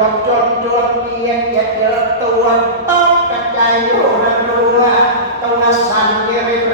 จนจนจนเวียนเจ็ดเยอะตัวต้องกระจายอยู่ระรัวตัวสั่นเรียร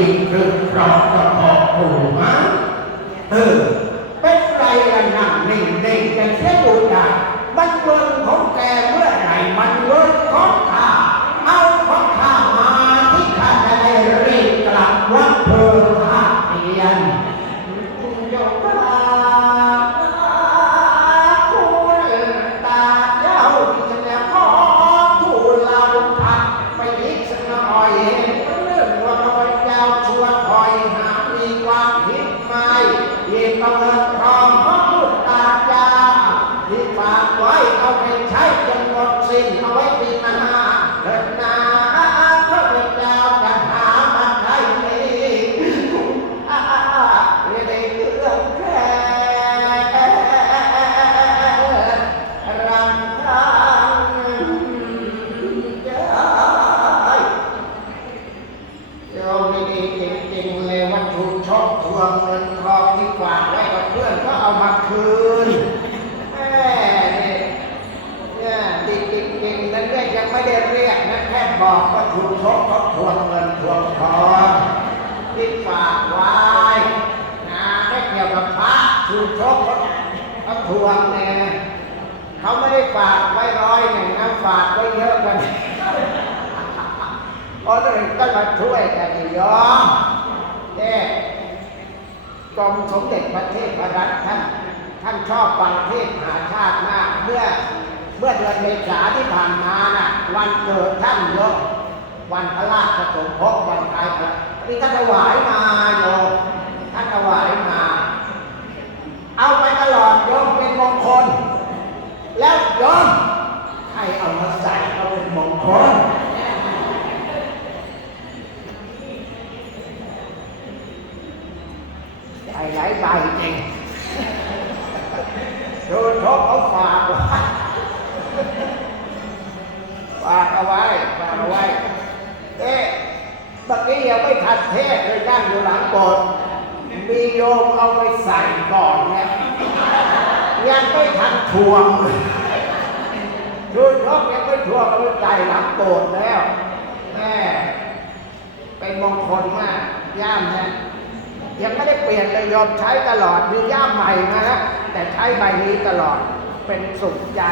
ท่าก็ยิ่งคึกครอมก็พอผูมาเออ บอกว่าถูกชกเขาทวงเงินทวงทองที่ฝากไว้นะไม่เกี่ยวกับพระถูกชกเขาเขาทวงเนี่ยเขาไม่ได้ฝากไว้ร้อยหนึ่งนะฝากไว้เยอะกว่านี้เพราะฉะนั้นก็มาช่วยกันยอมเนี่ยกรมสมเด็จพระเทพรัตน์ท่านท่านชอบฟังเทศหาชาติมากเมื่อเมื่อเดือนเมษาที่ผ่านมาน่ะวันเกิดท่านเยอะ วันพระราชสมภพวันคล้ายพระนี่ท่านถวายมาโยมท่านถวายมา เอาไปตลอดโยมเป็นมงคล แล้วโยมใครเอามาใส่เอาเป็นมงคลใส่หลายใบจริงโดนทบเขาฝากไว้ฝากเอาไว้ฝากเอาไว้ เอ๊ะกี้ยังไม่ทันเทศเลยนั่งอยู่หลังโบสถ์มีโยมเอาไปใส่ก่อนเนี่ยยังไม่ทันทวงเลยดูทบยังไม่ทวงเอาไปใส่หลังโบสถ์แล้วแม่เป็นมงคลมากย่ามเนี่ยยังไม่ได้เปลี่ยนเลยยอมใช้ตลอดมีย่ามใหม่นะฮะแต่ใช้ใบนี้ตลอดเป็นสุขใจ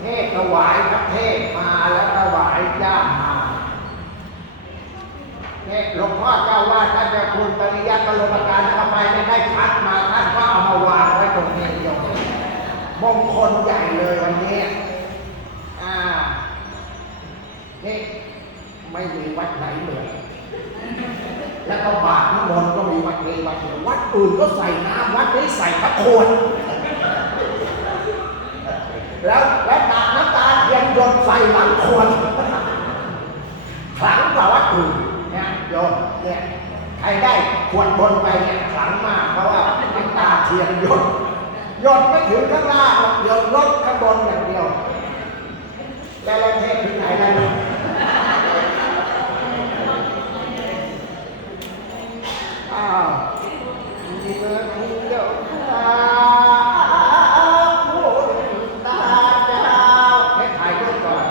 เทศถวายพระเทศมาแล้วถวายย่ามา หลวงพ่อเจ้าว่าท่านจะคุณปริยัติบรมการเอาไปไม่ได้พัดมาท่านก็เอามาวางไว้ตรงนี้โยมมงคลใหญ่เลยวันนี้อ่านี่ไม่มีวัดไหนเหมือนแล้วก็บาทน้ำมนต์ก็มีวัดนี้วัดเดียววัดอื่นก็ใส่น้ำวัดนี้ใส่พระโคนแล้วและดาน้ำตาเทียนโยนใส่หลังโคนขลังกว่าวัดอื่น โยนเนี่ยใครได้ขวดบนไปเนี่ยขลังมากเพราะว่าน้ำตาเทียนยนยนไม่ถึงข้างล่างหยนลดข้างบนอย่างเดียว แล้วเราเทศที่ไหนล่ะลูกอ้าวมีเมื่อคุณเจ้าข้าคุณตาเจ้าให้ถ่ายรูปก่อน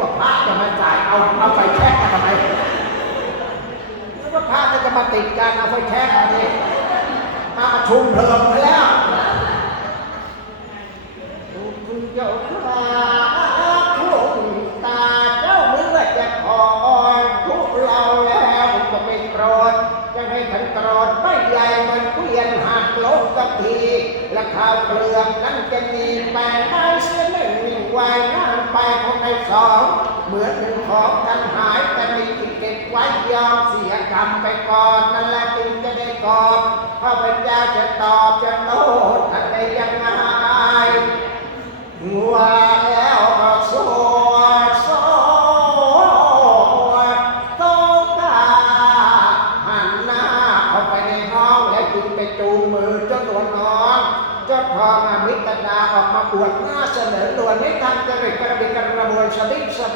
ว่าพระจะมาจ่ายเอาเอาไฟแช็กมาทำไมนึกว่าพระจะจะมาติดการเอาไฟแช็กมาดิมาประชุมเพลิงไปแล้วคุณเจ้าข้าคุณตาเจ้าเมื่อจะขอทุกเราแล้วก็ไม่โกรธจะให้ฉันโกรธไม่ใหญ่มันเปลี่ยนหักลบกับที และข้าวเปลือกนั้นจะมีแปดไม้เสียหนึ่งวายนานไปคง ในสองเหมือนหนึ่งของกันหายแต่มีจิตเก็บไว้ยอมเสียกรรมไปก่อนนั่นแหละจึงจะได้กอบพระปัญญาจะตอบจะโต้ท่านได้ยังไงงัว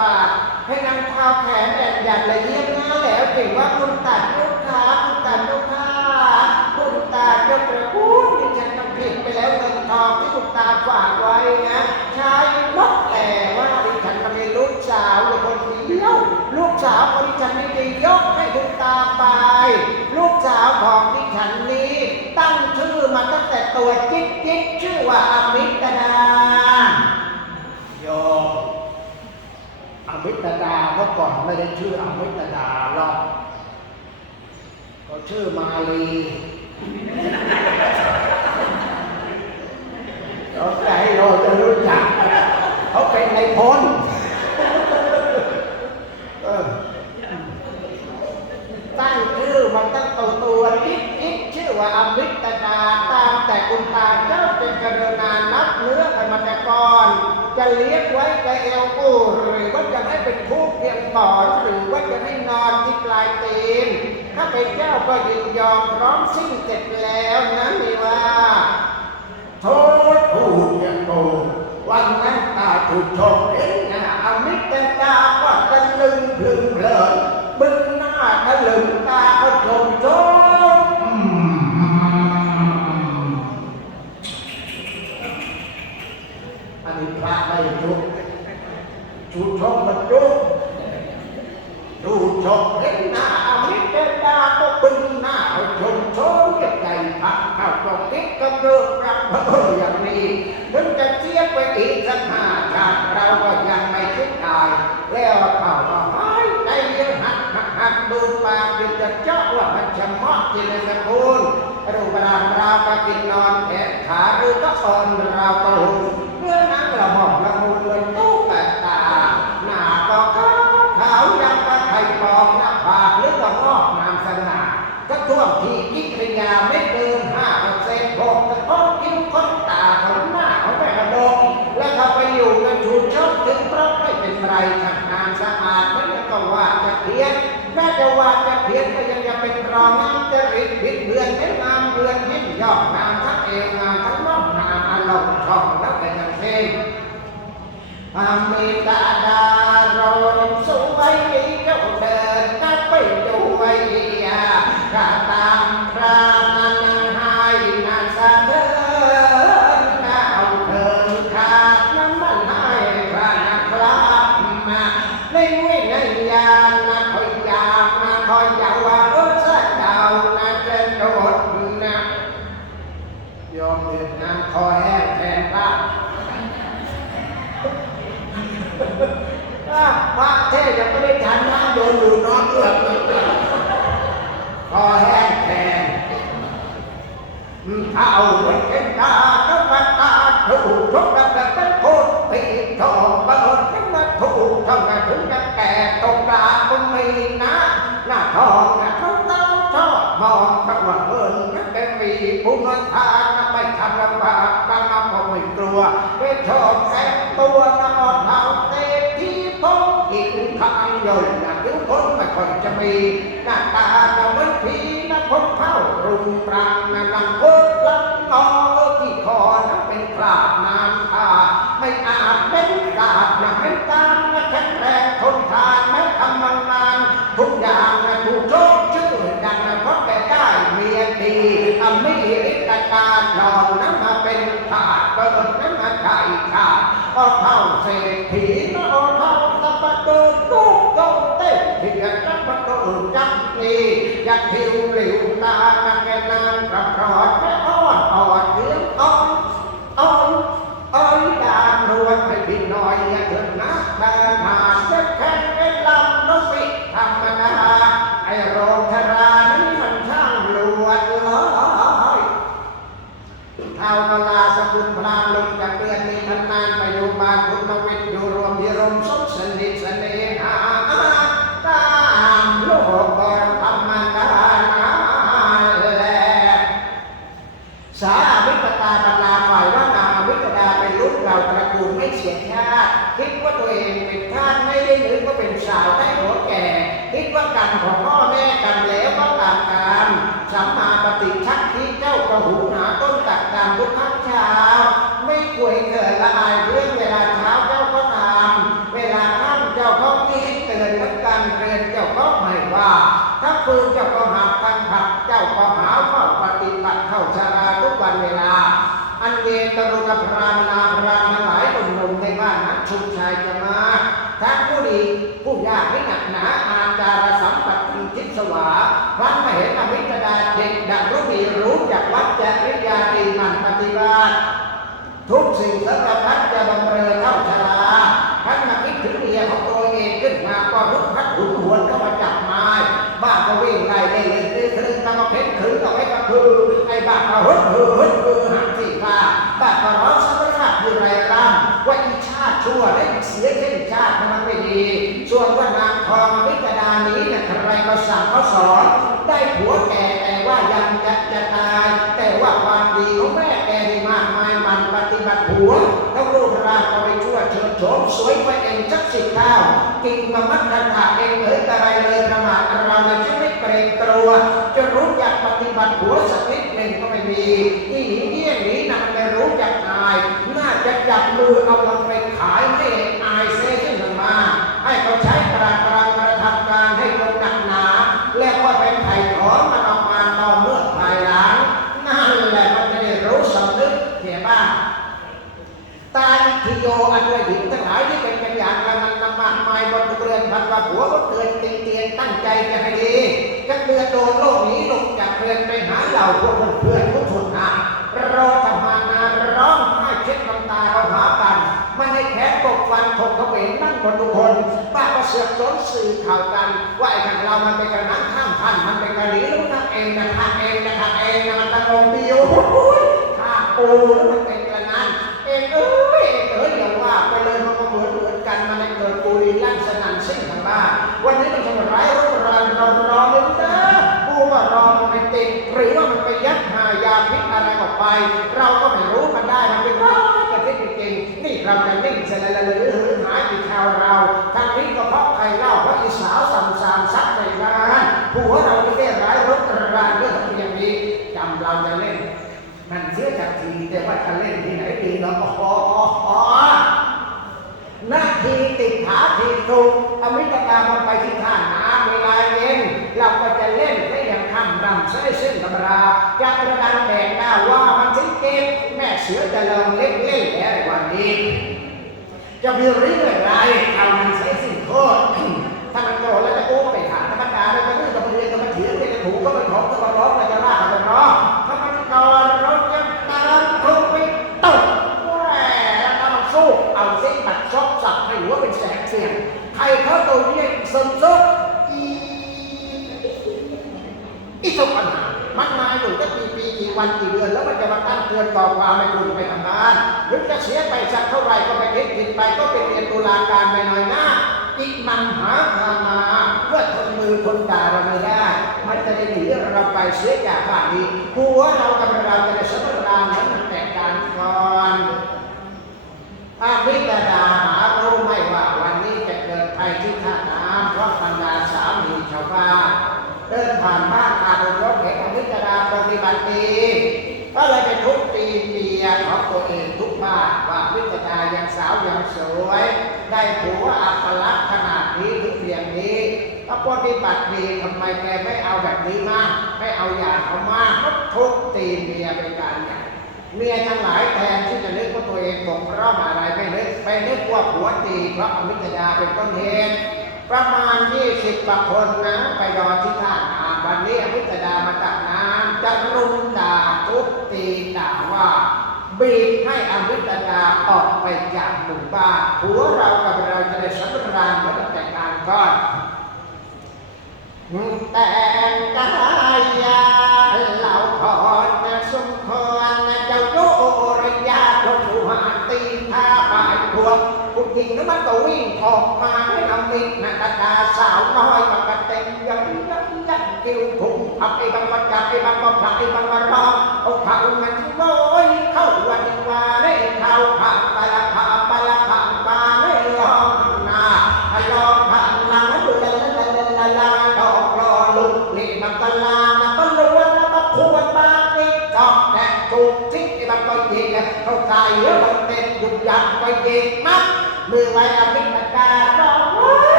บาดให้นางเท้าแขนแอนหยัดละเยียบหน้าแล้วถึงว่าคุณตัดลูกค้าคุณตัดลูกค้าคุณตาเจ้าประคุณที่ฉันทำผิดไปแล้วเงินทองที่คุณตาฝากไว้นะใช้หมดแต่ว่าดิฉันก็มีลูกสาวอยู่คนเดียวลูกสาวคนที่ฉันนี่ได้ยกให้คุณตาไป ลูกสาวของดิฉันนี้ ตั้งชื่อมาตั้งแต่ตัวจิ๊กจิ๊กชื่อว่าอมิตดา เมื่อก่อนไม่ได้ชื่ออมิตดาหรอกก็ชื่อมาลีเราใจเราจะรู้จักเขาเป็นในพลตั้งชื่อมันตั้งตัวตัวคิดคิดชื่อว่าอมิตดาตามแต่คุณตาเจ้าเป็นกรณานับเนื้อกันมาแต่ก่อน จะเลี้ยงไว้แต่เอวกูหรือว่าจะให้เป็นผู้เพียงหมอนหรือว่าจะให้นอนที่ปลายเตีนถ้าเป็นเจ้าก็ยินยอมพร้อมสิ้นเสร็จแล้วนะมีว่าโทษพูดอย่ยงโกวันนั้นตาถูกชมเห็น เอาไว้เป็นตาต้องมาตาถูกทุกระดับเป็นโคตรปีทองบางคนขึ้นมาถูกเท่านั้นถึงจะแก่ตรงกลางก็มีนะหน้าทองนะเขาเต้าชอบมองพระว่าเอิญนักเป็นมีผู้นวลทานไม่ทำลำบากบางมาก็ไม่กลัวไม่ชอบแสงตัวนอนเทาเตะที่พงอีกทางย่อยนะถึงคนไม่ค่อยจะมีหน้าตาเหมือนผีนะคนเท่ารุงปรางนะนังโยักผิวหลิวตานักแกนานกระพรอดแม่อ้อนอ่อนเลี้ยงอ่อนอ่อนอ่อนดานรวดให้พี่น้อยอย่าเถิดนะดานหาเส้นแข็งเป็นลำนกปิธรรมนาไอโรงธรานั้นมันช่างลวดลอยเท่ากลาสกุลพรามลงจากเรือนมีพันนานไปอยู่บ้านคุณนวิทย์อยู่รวมพิรมสมสนิทเสน่หาตามโลกบรธรรมดานาแล สาวิปตาบรรลาฝ่ายว่านาวิปตาเป็นลูกเราตระกูลไม่เสียชาติ คิดว่าตัวเองเป็นทาสไม่ได้นึกว่าเป็นสาวได้หัวแก่ คิดว่ากรรมของพ่อแม่กรรมแล้วก็ตามกรรมสัมมาปฏิชักคิดเจ้ากระหูหนาต้นตักตามทุกครั้งเช้า ไม่ควยเกิดละอายเรื่องเวลาเช้าเจ้าก็ตาม เวลาค่ำเจ้าก็คิดเตือนและการเตือนเจ้าก็ไม่ว่า ถ้าฟืนเจ้าก็หาพันผักเจ้าก็หาเฝ้าปฏิบัติเข้าชาราทุกวันเวลา อันเย ตรุณพรามนาพรามทั้งหลายหนุ่มๆในบ้านนั้นชุมชายจะมาทั้งผู้ดีผู้ยากไม่หนักหนาอาจารสัมปัตติทิศวาพระมเหนมิตรดาเด็กดักรู้มีรู้จักวัดจริยาดีมันปฏิบัติทุกสิ่งสารพัดจะบำเรอเท่าชราท่านมาคิดถึงเมียของตัวเองขึ้นมาก็รุกพัดหุนหวนเข้ามาจับไม้บ้าก็วิ่งไล่เล่นเล่นเล่นครึ่งตะมาเพ็นขึงเอาไว้กับคือไอ้บ้าก็ฮึดฮึดฮึดฮึดหักสี่ตาบ้าก็ร้องสารพัดอยู่ไรร่ำว่าอีชาติชั่วได้เสียเช่นชาติมันไม่ดี ส่วนว่านางทองมิตรดานี้เนี่ยใครก็ สอนได้ผัวแก่แต่ว่ายังจะจะตาย แต่ว่าความดีของแม่แกนี่มากมายมันปฏิบัติผัวแล้วลูกราก็ไปชั่วเชิดโฉมสวยกว่าเองสักสิบเท่ากินมามัดกันขาเองเอ๋ยอะไรเลยประมาทอะไรเลยจะไม่เกรงกลัวจะรู้จักปฏิบัติผัวสักนิดหนึ่งก็ไม่มีที่หนีเยี่ยงนี้นะมันไม่รู้จักอาย น่าจะจับมือเอามันไปขายให้อา ใจจะให้ดีจะเตือนโดนโลกนี้ลงจากเรือนไปหาเหล่าพวกเพื่อนผู้ทนหารอทำมานานร้องไห้เช็ดน้ำตาเราหากันมันให้แขนตกฟันถกเขมรนั่งบนทุกคนป้าก็เสือกสนสื่อข่าวกัน ว่าไอ้กันเรามันเป็นกระนั้นข้ามพันมันเป็นกระหลีลูกนักเองนะทางเองนะทางเองนะมันตะลงเดียวข้าโอ้แล้วมันเจากกระดานแบกหน้าว่ามันจะเก็บแม่เสือจะลองเล่นเล่นแล้ววันนี้ จะมีเรื่องอะไรเอามันเสียสิ้นโทษ ถ้ามันโกรธแล้วจะโอ้ไปหาธรรมดาเลยจะนี่จะมาเรียนจะมาเถียงจะถูกก็มันของจะมาร้องจะลากจะร้องถ้ามันโกรธเราจะตามทุกไปตกแหวแล้วถ้ามันสู้เอาเส้นตัดซอกสับให้หัวเป็นแสงเสียงใครเขาตัวนี้ซึมซุกอีอีสุปัญหามันมาอยู่ก็ปี ปีกี่วันกี่เดือนแล้วมันจะมาตั้งเตือนต่อความไม่คุณไปทำงานหรือจะเสียไปสักเท่าไหร่ก็ไปคิดผิดไปก็เป็นเรียนตุลาการไปหน่อยหน้าอีกมันหาทามาเพื่อทนมือทนตาเราไม่ได้ มันจะได้หนีเราไปเสียจากบ้านนี้หัวเรากับเราจะได้สมรานนั้นมันแตกต่างก่อนอาวิตดาหารู้ไม่ว่าวันนี้จะเกิดภัยที่ท่าน้ำเพราะบรรดาสามีชาวบ้านเดินผ่านบ้านอาดูรถเห็นอวิตดาปฏิบัติดี ก็เลยไปทุบตีเมียของตัวเองทุกบ้านว่าวิตดายังสาวยังสวย ได้ผัวอัปลักษณ์ขนาดนี้ถึงเพียงนี้ถ้าปฏิบัติดีทำไมแกไม่เอาแบบนี้มากไม่เอาอย่างเขามากก็ ทุบตีเมียเป็นการใหญ่เมียทั้งหลายแทนที่จะนึกว่าตัวเองบกพร่องอะไรไม่นึกไปนึกว่าผัวตีเพราะอวิทยาเป็นต้นเหตุประมาณ20กว่าคนนะไปรอที่ท่าน้ำวันนี้อมิตามาตักน้ำจะรุมด่าทุบตีด่าว่าบีบให้อมิตดาออกไปจากหมู่บ้านผัวเรากับเราจะได้สำราญเหมือนแต่งงานก่อนแต่งกายา ออกมาให้นำมิตรนักตาสาวน้อย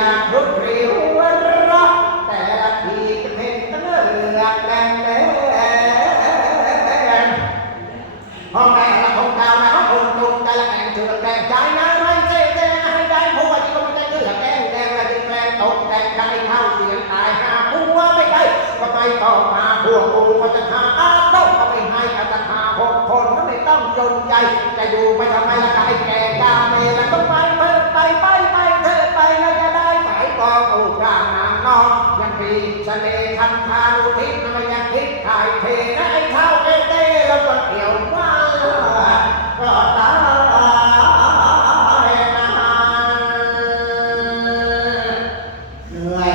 อยางรวดเร็วรักแต่ทีจะเพ่งเลือกแดงแดงหองแดงละหองดาวนะหองตุ่มแต่ละแดงเถื่อนแดงใจนะไม่เจ๊แดงให้ได้ผู้ว่ก็ไม่ได้เลือกแดงแดงละดินแดงตกแดงใคเข้าเสียงตายหาผู้ว่าไม่ได้ก็ไปต่อมาพวกกูก็จะหาอาต้องก็ไม่ให้อาจาราหกคนก็ไม่ต้องจนใจจะอยู่ทำไมล่ะไอ้แก่กาเมล่ะก็ไป มีเสน่ห์คันคานุทิศมันยังคิดถ่ายเทไอ้เท่าเอเต้แล้วก็เกี่ยวมาก็ตายนานเหนื่อย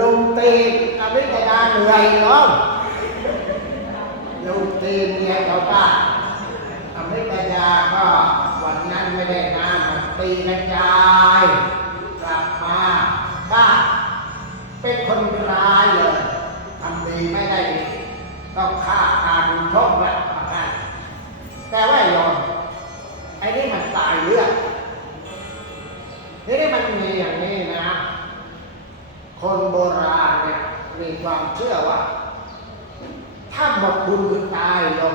ลุงตีนอภิตดาเหนื่อยเนาะลุงตีนเนี่ยเขาบ้านอภิตดาก็วันนั้นไม่ได้งา นมันตีกระจายกลับมาบ้านเป็นคนร้ายเลยทำดีไม่ได้ดีต้องฆ่าการชกแหละประกันแต่ว่าโยมไอ้นี่มันตายเลือดทีนี้มันมีอย่างนี้นะ คนโบราณเนี่ยมีความเชื่อว่า ถ้าหมดบุญคือตายโยม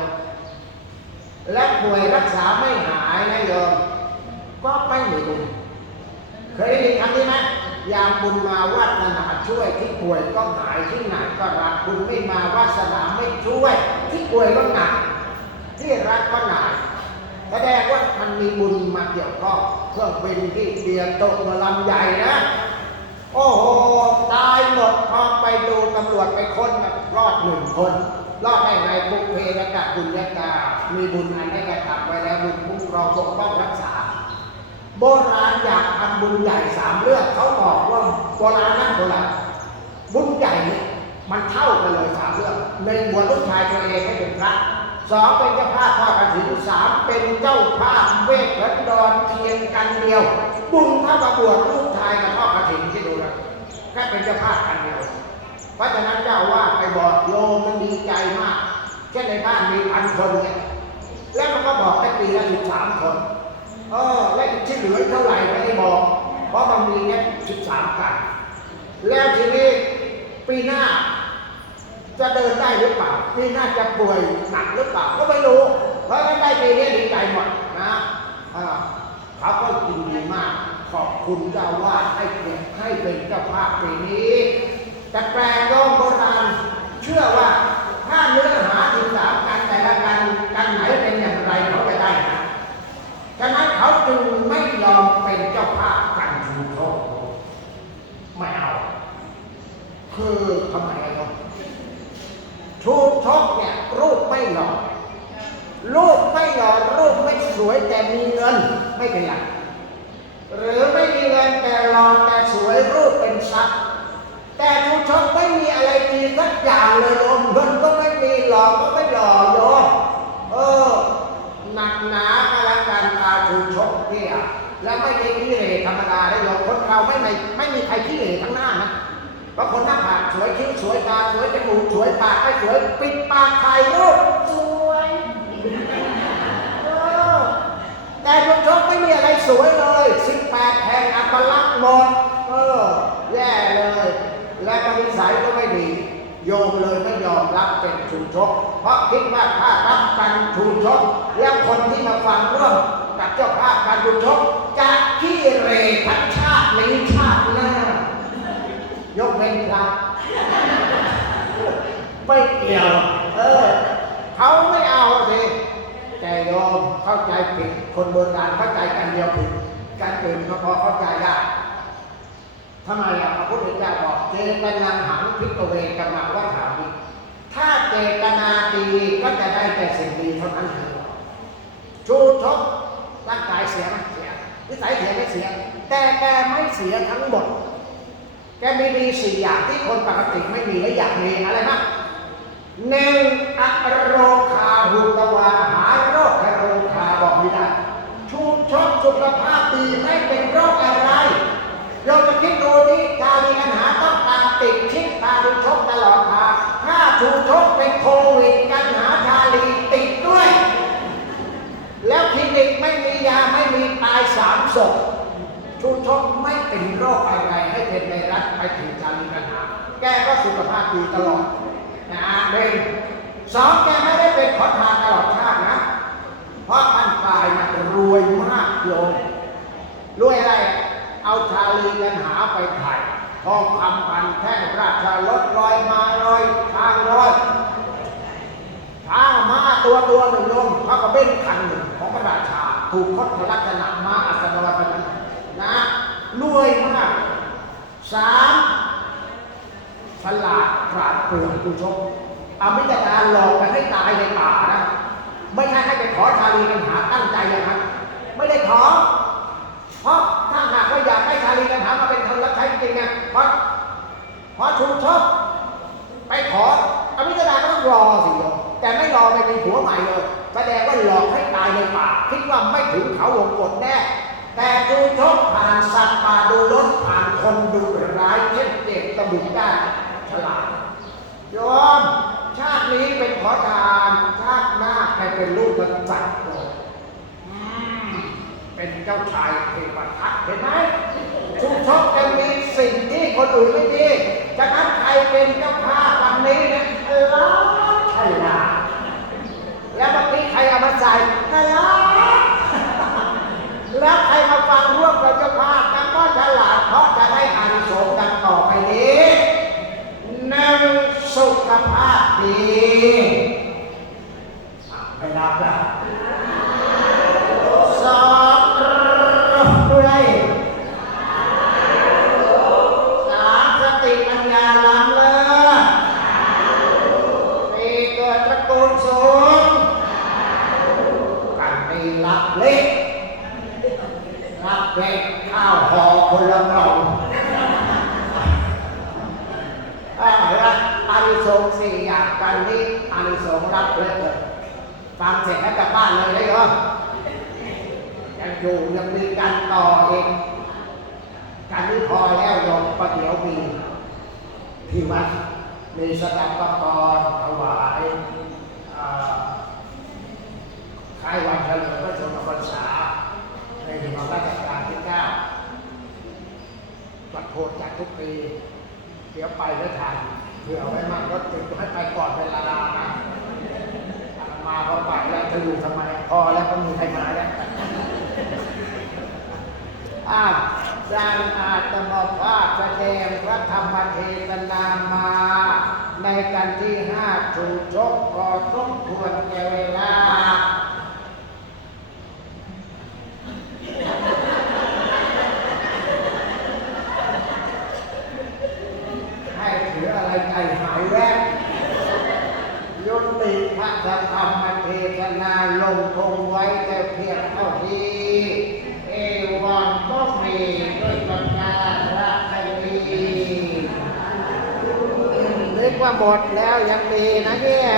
และป่วยรักษาไม่หายนะโยม ก็ไม่มีบุญเคยได้ยินคำนี้ไหมยามบุญมาวาสนาช่วยที่ป่วยก็หายที่หนักก็รักบุญไม่มาวาสนาไม่ช่วย ที่ป่วยก็หนัก ที่รักก็หนักแสดงว่ามันมีบุญมาเกี่ยวข้องเครื่องบินที่เบียร์ตกมาลำใหญ่นะ โอ้โหตายหมดพอไปดูตำรวจไปค้นรอดหนึ่งคน รอดได้ไงบุกเพระดับบุญญาตามีบุญอันได้กระทำไว้แล้วบุญคุ้มครองปกป้องรักษา โบราณอยากทำบุญใหญ่สามเรื่องเขาบอกว่าโบราณนั่นโบราณบุญใหญ่นี่มันเท่ากันเลยสามเรื่องในงบวชลูกชายตัวเองให้เป็นพระสองเป็นเจ้าภาพทอดกฐินสามเป็นเจ้าภาพเวทและดอนเพียงกันเดียว บุญเท่ากับบวชลูกชายกับทอดกฐินที่ดูนะแค่เป็นเจ้าภาพกันเดียวเพราะฉะนั้นเจ้าว่าไปบอกโยมมันดีใจมากแค่ในบ้านมีพันคนเนี่ยแล้วมันก็บอกให้ปีละสิบสามคน เออและอีกที่เหลือเท่าไหร่ไม่ได้บอก เพราะมันมีแค่สิบสามกันแล้วทีนี้ปีหน้า จะเดินได้หรือเปล่าปีหน้าจะป่วยหนักหรือเปล่าก็ไม่รู้เพราะฉะนั้นได้ปีนี้ดีใจหมดนะอ่าเขาก็ยินดีมาก ขอบคุณเจ้าอาวาดให้เกียรติให้เป็นเจ้าภาพปีนี้แต่แปลงโยมโบราณเชื่อว่าถ้าเนื้อหาสิบสามกันแต่ละกันกันไหนเป็นอย่างไรเขาจะได้นะ ถ คือทำไมอะครับชูชกเนี่ยรูปไม่หล่อ รูปไม่หล่อรูปไม่สวยแต่มีเงินไม่เป็นไร หรือไม่มีเงินแต่หล่อแต่สวยรูปเป็นทรัพย์แต่ชูชกไม่มีอะไรดีสักอย่างเลยโยมเงินก็ไม่มีหล่อก็ไม่หล่อโยมเออหนักหนากำลังการตาชูชกเนี่ยแล้วไม่ใช่ขี้เหร่ธรรมดาได้โยมคนเราไม่ไม่ไม่มีใครขี้เหร่ทั้งหน้า บางคนหน้าผากสวยคิ้วสวยตาสวยจมูกสวยปากไม่สวยปิดปากถ่ายรูปสวยเออแต่ทุกชกไม่มีอะไรสวยเลยสิบแปดแห่งอัปลักษณ์หมดเออแย่เลย และปณิสัยก็ไม่ดี โยมเลยไม่ยอมรับเป็นชูชก เพราะคิดว่าถ้ารับกันชูชก แล้วคนที่มาฟังร่วมกับเจ้าภาพการชูชกจะขี้เหร่ทั้งชาตินี้ชาติหน้า ยกเว้นพระไม่เกี่ยว เออเขาไม่เอาสิแต่โยมเข้าใจผิดคนโบราณเข้าใจกันเดียวผิดการอื่นก็พอเข้าใจได้ทำไมอะพระพุทธเจ้าบอกเจตนาหังพิกเวกรรมวัฏฐามิถ้าเจตนาดีก็จะได้แต่สิ่งดีเท่านั้นเองชูชกร่างกายเสียไหมเสียนิสัยเสียไม่เสีย แต่แกไม่เสียทั้งหมด แกมีดีสี่อย่างที่คนปกติไม่มีและอยากมีอะไรบ้างหนึ่งอโรคาหุตวาหาโรคโรคาบอกไม่ได้ชูชกสุขภาพดีไม่เป็นโรคอะไรเราจะคิดดูที่ชาลีปัญหาต้องตามติดชิดตาดูชกตลอดทางถ้าชูชกเป็นโควิดกันหาชาลีติดด้วย แล้วคลินิกไม่มียาไม่มีตายสามศพ ชูชกไม่เป็นโรคอะไรให้เป็นไวรัสไปถึงชาลีปัญหาแกก็สุขภาพดีตลอดนะหนึ่งสองแกไม่ได้เป็นขอทานตลอดชาตินะ เพราะมันกายนะรวยมากโยมรวยอะไร เอาชาลีปัญหาไปถ่ายทองคำพันแท่งราชรถลอยมาลอยทางลอยช้างม้าตัวตัวหนึ่งโยมพระกระเบ้นคันหนึ่งของพระราชา ถูกคดลักษณะม้าอัศดรไปนั้ นะรวยมากสามฉลาดปราดเปรื่องผู้ชมอมิตการหลอกกันให้ตายในป่านะ ไม่ใช่ให้ไปขอชาลีกันหาตั้งใจอย่างนั้นไม่ได้ขอ เพราะถ้าหากว่าอยากให้ชาลีกันหามาเป็นคนรับใช้จริงๆนะเพราะเพราะชุมชอบไปขออภิษฎาก็ต้องรอสิโยแต่ไม่รอไปมีผัวใหม่เลยแสดงว่าหลอกให้ตายในป่าคิดว่าไม่ถึงเขาวงกฏแน่ แต่ดูชกผ่านสัตว์ป่าดูรถผ่านคนดูร้ายเช่นเจ็บตะบุกได้ฉลาดโยมชาตินี้เป็นขอทานชาติหน้าไปเป็นลูกกษัตริย์เลยอืมเป็นเจ้าชายเทวทัตเห็นไหมชุมชกจะมีสิ่งที่คนอื่นไม่มีฉะนั้นใครเป็นเจ้าภาพวันนี้นี่ยล้าฉลาดแล้วเมื่อกี้ใครเอามาใส่ล้า แล้วใครมาฟังร่วมกับเจ้าภาพกันก็ฉลาดเพราะจะได้อานิสงส์ดังต่อไปนี้หนึ่งสุขภาพดีไม่รับแล้ว การนนี้อานิสงส์รับเล็กเลยฟังเสร็จแล้วกลับบ้านเลยได้เหรอยังอยู่ยังมีกันต่อเอีกการนี้พอแล้วโยมประเดี๋ยวมีที่วัดมีสตัมปกรณ์ถวายอ่าคล้ายวันเฉลิมพระชนมพรรษาในหลวงรัชกาลที่เก้าจัดโพจัดทุกปีเดี๋ยวไปแล้วทัน ผื่อไว้มั่งรถติดให้ไปก่อนเวลานะอาตมาพอไปแล้วจะอยู่ทำไมพอแล้วก็มีใครมาแล้วอาวดังอาตมภาพแสดงพระธรรมเทศนามา ในกันที่ห้าถูกชกพอสมควรแก่เวลา ให้ถือ ว่า หมดแล้วยังมีนะเนี่ย